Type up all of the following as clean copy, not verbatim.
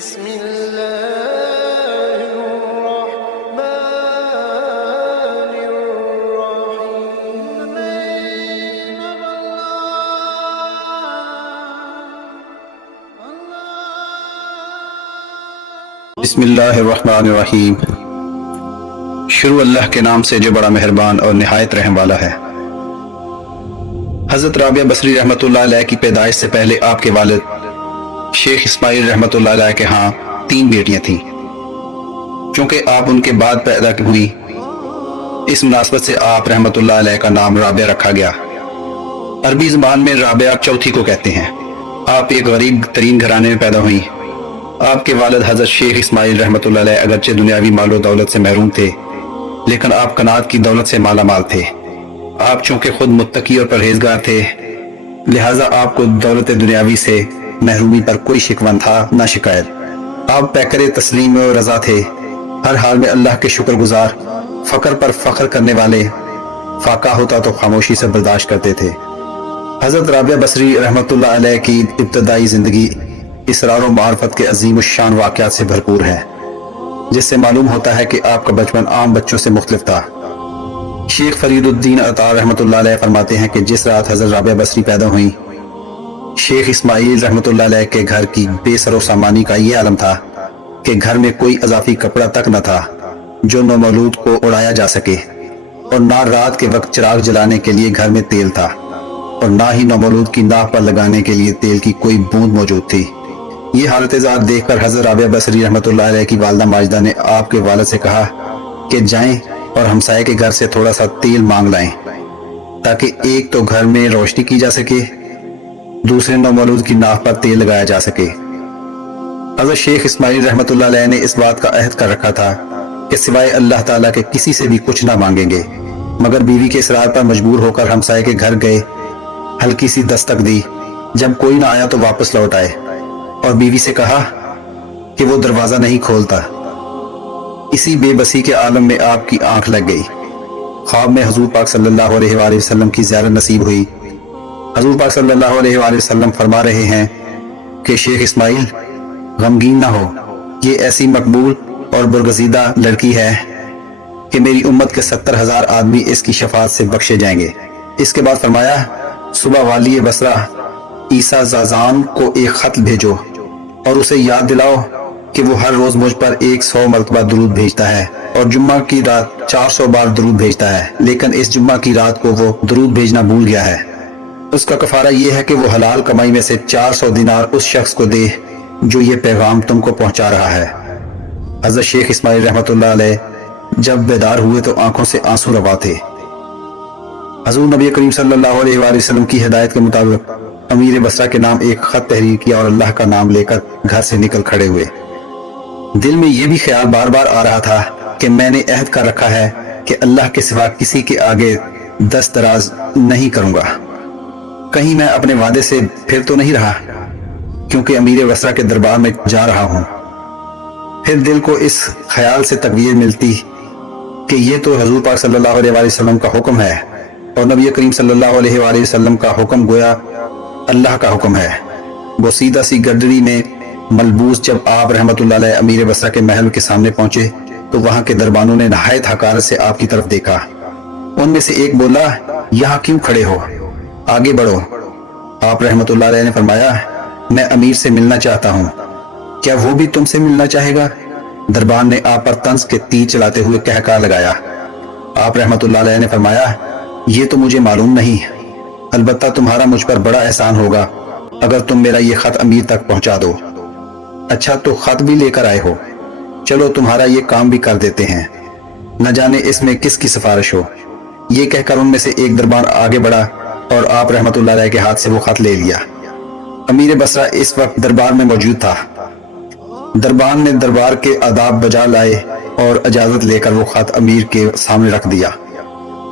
بسم الله الرحمن الرحيم بسم اللہ الرحمن الرحیم۔ شروع اللہ کے نام سے جو بڑا مہربان اور نہایت رحم والا ہے۔ حضرت رابعہ بصری رحمۃ اللہ علیہ کی پیدائش سے پہلے آپ کے والد شیخ اسماعیل رحمۃ اللہ علیہ کے ہاں 3 بیٹیاں تھیں۔ چونکہ آپ ان کے بعد پیدا ہوئی، اس مناسبت سے آپ رحمۃ اللہ علیہ کا نام رابعہ رکھا گیا۔ عربی زبان میں رابعہ چوتھی کو کہتے ہیں۔ آپ ایک غریب ترین گھرانے میں پیدا ہوئیں۔ آپ کے والد حضرت شیخ اسماعیل رحمۃ اللہ علیہ اگرچہ دنیاوی مال و دولت سے محروم تھے، لیکن آپ قناعت کی دولت سے مالا مال تھے۔ آپ چونکہ خود متقی اور پرہیزگار تھے، لہٰذا آپ کو دولت دنیاوی سے محرومی پر کوئی شکوہ تھا نہ شکایت۔ آپ پیکر تسلیم و رضا تھے، ہر حال میں اللہ کے شکر گزار، فقر پر فخر کرنے والے، فاقہ ہوتا تو خاموشی سے برداشت کرتے تھے۔ حضرت رابعہ بصری رحمۃ اللہ علیہ کی ابتدائی زندگی اسرار و معرفت کے عظیم الشان واقعات سے بھرپور ہے، جس سے معلوم ہوتا ہے کہ آپ کا بچپن عام بچوں سے مختلف تھا۔ شیخ فرید الدین عطار رحمۃ اللہ علیہ فرماتے ہیں کہ جس رات حضرت رابعہ بصری پیدا ہوئیں، شیخ اسماعیل رحمۃ اللہ علیہ کے گھر کی بے سر و سامانی کا یہ عالم تھا کہ گھر میں کوئی اضافی کپڑا تک نہ تھا جو نومولود کو اڑایا جا سکے، اور نہ رات کے وقت چراغ جلانے کے لیے گھر میں تیل تھا، اور نہ ہی نومولود کی ناک پر لگانے کے لیے تیل کی کوئی بوند موجود تھی۔ یہ حالت ذات دیکھ کر حضرت رابعہ بصری رحمۃ اللہ علیہ کی والدہ ماجدہ نے آپ کے والد سے کہا کہ جائیں اور ہمسائے کے گھر سے تھوڑا سا تیل مانگ لائیں، تاکہ ایک تو گھر میں روشنی کی جا سکے، دوسرے نومولود کی ناک پر تیل لگایا جا سکے۔ حضرت شیخ اسماعیل رحمۃ اللہ علیہ نے اس بات کا عہد کر رکھا تھا کہ سوائے اللہ تعالیٰ کے کسی سے بھی کچھ نہ مانگیں گے، مگر بیوی کے اصرار پر مجبور ہو کر ہمسائے کے گھر گئے، ہلکی سی دستک دی، جب کوئی نہ آیا تو واپس لوٹ آئے، اور بیوی سے کہا کہ وہ دروازہ نہیں کھولتا۔ اسی بے بسی کے عالم میں آپ کی آنکھ لگ گئی۔ خواب میں حضور پاک صلی اللہ علیہ وآلہ وسلم کی زیارت نصیب ہوئی۔ حضور پاک صلی اللہ علیہ وآلہ وسلم فرما رہے ہیں کہ شیخ اسماعیل غمگین نہ ہو، یہ ایسی مقبول اور برگزیدہ لڑکی ہے کہ میری امت کے 70,000 آدمی اس کی شفاعت سے بخشے جائیں گے۔ اس کے بعد فرمایا، صبح والی بصرہ عیسیٰ زازان کو ایک خط بھیجو اور اسے یاد دلاؤ کہ وہ ہر روز مجھ پر 100 مرتبہ درود بھیجتا ہے، اور جمعہ کی رات 400 بار درود بھیجتا ہے، لیکن اس جمعہ کی رات کو وہ درود بھیجنا بھول گیا ہے۔ اس کا کفارہ یہ ہے کہ وہ حلال کمائی میں سے 400 دینار اس شخص کو دے جو یہ پیغام تم کو پہنچا رہا ہے۔ حضرت شیخ اسماعیل رحمۃ اللہ علیہ جب بیدار ہوئے تو آنکھوں سے آنسو روا تھے۔ حضور نبی کریم صلی اللہ علیہ وآلہ وسلم کی ہدایت کے مطابق امیر بصرہ کے نام ایک خط تحریر کیا اور اللہ کا نام لے کر گھر سے نکل کھڑے ہوئے۔ دل میں یہ بھی خیال بار بار آ رہا تھا کہ میں نے عہد کر رکھا ہے کہ اللہ کے سوا کسی کے آگے دست دراز نہیں کروں گا، کہیں میں اپنے وعدے سے پھر تو نہیں رہا، کیونکہ امیر بصرہ کے دربار میں جا رہا ہوں۔ پھر دل کو اس خیال سے تقویت ملتی کہ یہ تو حضور پاک صلی اللہ علیہ وآلہ وسلم کا حکم ہے، اور نبی کریم صلی اللہ علیہ وآلہ وسلم کا حکم گویا اللہ کا حکم ہے۔ وہ سیدھا سی گڈری میں ملبوس جب آپ رحمۃ اللہ علیہ امیر بصرہ کے محل کے سامنے پہنچے تو وہاں کے دربانوں نے نہایت حقارت سے آپ کی طرف دیکھا۔ ان میں سے ایک بولا، یہاں کیوں کھڑے ہو، آگے بڑھو۔ آپ رحمۃ اللہ علیہ نے فرمایا، میں امیر سے ملنا چاہتا ہوں، کیا وہ بھی تم سے ملنا چاہے گا؟ دربان نے آپ پر طنز کے تیر چلاتے ہوئے کہکا لگایا۔ آپ رحمۃ اللہ علیہ نے فرمایا، یہ تو مجھے معلوم نہیں، البتہ تمہارا مجھ پر بڑا احسان ہوگا اگر تم میرا یہ خط امیر تک پہنچا دو۔ اچھا تو خط بھی لے کر آئے ہو، چلو تمہارا یہ کام بھی کر دیتے ہیں، نہ جانے اس میں کس کی سفارش ہو۔ یہ کہہ کر ان میں سے ایک دربان آگے بڑھا اور آپ رحمۃ اللہ علیہ کے ہاتھ سے وہ خط لے لیا۔ امیر بصرہ اس وقت دربار میں موجود تھا۔ دربان نے دربار کے آداب بجا لائے اور اجازت لے کر وہ خط امیر کے سامنے رکھ دیا۔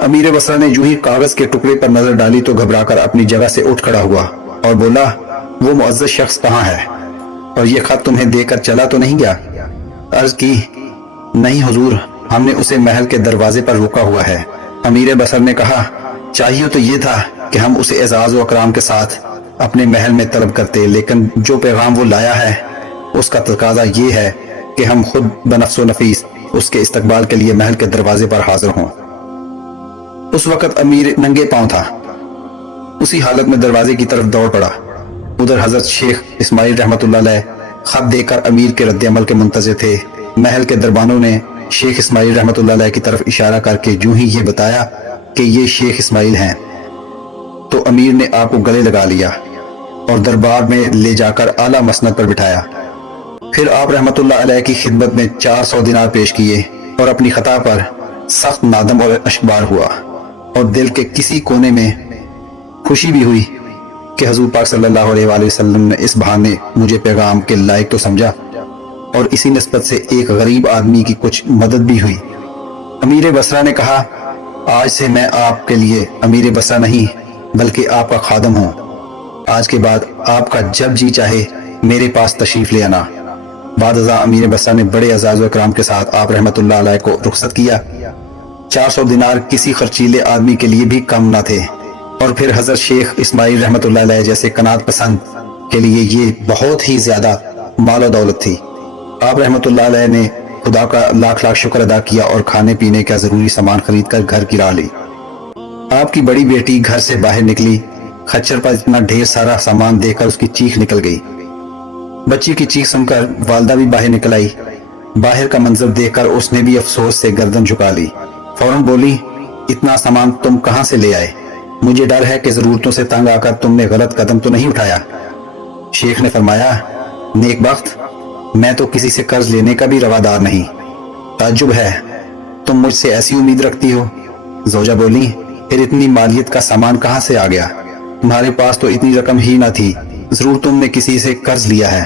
امیر بصرہ نے جو ہی کاغذ کے ٹکڑے پر نظر ڈالی تو گھبرا کر اپنی جگہ سے اٹھ کھڑا ہوا اور بولا، وہ معزز شخص کہاں ہے، اور یہ خط تمہیں دے کر چلا تو نہیں گیا؟ عرض کی، نہیں حضور، ہم نے اسے محل کے دروازے پر روکا ہوا ہے۔ امیر بصرہ نے کہا، چاہیے تو یہ تھا کہ ہم اسے اعزاز و اکرام کے ساتھ اپنے محل میں طلب کرتے، لیکن جو پیغام وہ لایا ہے اس کا تقاضا یہ ہے کہ ہم خود بنفس و نفیس اس کے استقبال کے لیے محل کے دروازے پر حاضر ہوں۔ اس وقت امیر ننگے پاؤں تھا، اسی حالت میں دروازے کی طرف دوڑ پڑا۔ ادھر حضرت شیخ اسماعیل رحمۃ اللہ علیہ خط دے کر امیر کے رد عمل کے منتظر تھے۔ محل کے دربانوں نے شیخ اسماعیل رحمۃ اللہ علیہ کی طرف اشارہ کر کے جو ہی یہ بتایا کہ یہ شیخ اسماعیل ہیں تو امیر نے آپ کو گلے لگا لیا اور دربار میں لے جا کر اعلیٰ مسند پر بٹھایا۔ پھر آپ رحمۃ اللہ علیہ کی خدمت میں 400 دینار پیش کیے اور اپنی خطا پر سخت نادم اور اشکبار ہوا، اور دل کے کسی کونے میں خوشی بھی ہوئی کہ حضور پاک صلی اللہ علیہ وآلہ وسلم نے اس بہانے مجھے پیغام کے لائق تو سمجھا، اور اسی نسبت سے ایک غریب آدمی کی کچھ مدد بھی ہوئی۔ امیر بصرہ نے کہا، آج سے میں آپ کے لیے امیر بصرہ نہیں بلکہ آپ کا خادم ہوں۔ آج کے بعد آپ کا جب جی چاہے میرے پاس تشریف لے آنا۔ بعد ازاں امیر بصرہ نے بڑے اعزاز و اکرام کے ساتھ آپ رحمۃ اللہ علیہ کو رخصت کیا۔ 400 دینار کسی خرچیلے آدمی کے لیے بھی کم نہ تھے، اور پھر حضرت شیخ اسماعیل رحمۃ اللہ علیہ جیسے قناعت پسند کے لیے یہ بہت ہی زیادہ مال و دولت تھی۔ آپ رحمۃ اللہ علیہ نے خدا کا لاکھ لاکھ شکر ادا کیا اور کھانے پینے کا ضروری سامان خرید کر گھر گرا لی۔ آپ کی بڑی بیٹی گھر سے باہر نکلی، خچر پر اتنا ڈھیر سارا سامان دے کر اس کی چیخ نکل گئی۔ بچی کی چیخ سن کر والدہ بھی باہر نکل آئی۔ باہر کا منظر دیکھ کر اس نے بھی افسوس سے گردن جھکا لی۔ فوراً بولی، اتنا سامان تم کہاں سے لے آئے؟ مجھے ڈر ہے کہ ضرورتوں سے تنگ آ کر تم نے غلط قدم تو نہیں اٹھایا۔ شیخ نے فرمایا، نیک بخت، میں تو کسی سے قرض لینے کا بھی روادار نہیں۔ تعجب ہے تم مجھ سے ایسی امید رکھتی ہو۔ زوجہ بولی، پھر اتنی مالیت کا سامان کہاں سے آ گیا؟ تمہارے پاس تو اتنی رقم ہی نہ تھی، ضرور تم نے کسی سے قرض لیا ہے۔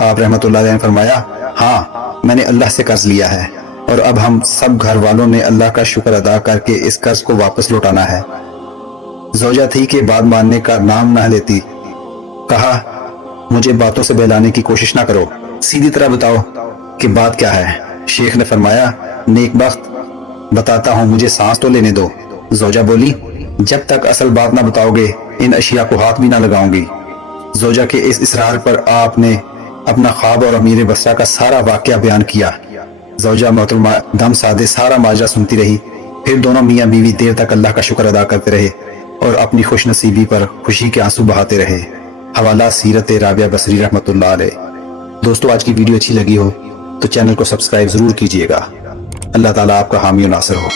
آپ رحمۃ اللہ علیہ نے فرمایا، ہاں میں نے اللہ سے قرض لیا ہے، اور اب ہم سب گھر والوں نے اللہ کا شکر ادا کر کے اس قرض کو واپس لوٹانا ہے۔ زوجہ تھی کہ بات ماننے کا نام نہ لیتی۔ کہا، مجھے باتوں سے بہلانے کی کوشش نہ کرو، سیدھی طرح بتاؤ کہ بات کیا ہے۔ شیخ نے فرمایا، نیک بخت، بتاتا ہوں، مجھے سانس تو لینے دو۔ زوجہ بولی، جب تک اصل بات نہ بتاؤ گے ان اشیاء کو ہاتھ بھی نہ لگاؤں گی۔ زوجہ کے اس اصرار پر آپ نے اپنا خواب اور امیر بصرہ کا سارا واقعہ بیان کیا۔ زوجہ محترمہ دم سادے سارا ماجرا سنتی رہی۔ پھر دونوں میاں بیوی دیر تک اللہ کا شکر ادا کرتے رہے اور اپنی خوش نصیبی پر خوشی کے آنسو بہاتے رہے۔ حوالہ سیرت رابعہ بصری رحمۃ اللہ علیہ۔ دوستو، آج کی ویڈیو اچھی لگی ہو تو چینل کو سبسکرائب ضرور کیجیے گا۔ اللہ تعالیٰ آپ کا حامی و ناصر ہو۔